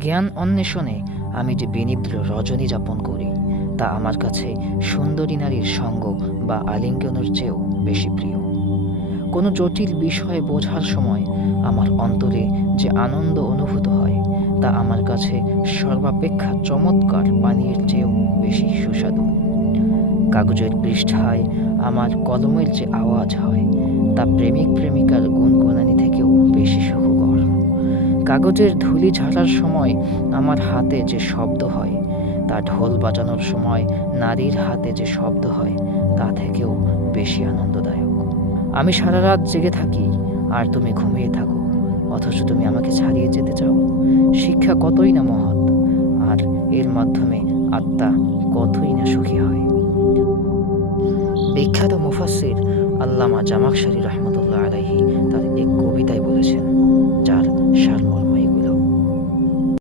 জ্ঞান অন্বেষণে আমি যে বিনিদ্র রজনী যাপন করি তা আমার কাছে সুন্দরী নারীর সঙ্গ বা আলিঙ্গনের চেয়েও বেশি প্রিয়। কোনো জটিল বিষয় বোঝার সময় আমার অন্তরে যে আনন্দ অনুভূত হয় তা আমার কাছে সর্বাপেক্ষা চমৎকার পানীয়ের চেয়েও বেশি সুস্বাদু। কাগজের পৃষ্ঠায় আমার কলমের যে আওয়াজ হয় তা প্রেমিক প্রেমিকার গুনগুনানি থেকেও বেশি সুখকর। কাগজের ধুলি ঝাড়ার সময় আমার হাতে যে শব্দ হয় তা ঢোল বাজানোর সময় নারীর হাতে যে শব্দ হয় তা থেকেও বেশি আনন্দদায়ক। আমি সারা রাত জেগে থাকি আর তুমি ঘুমিয়ে থাকো, অথচ তুমি আমাকে ছাড়িয়ে যেতে চাও। শিক্ষা কতই না মহৎ, আর এর মাধ্যমে আত্মা কতই না সুখী হয়। বিখ্যাত মুফাসসির আল্লামা জামাখশরী রহমতুল্লাহ আলাইহি তার এক কবিতায় বলেছেন, যার সারমর্ম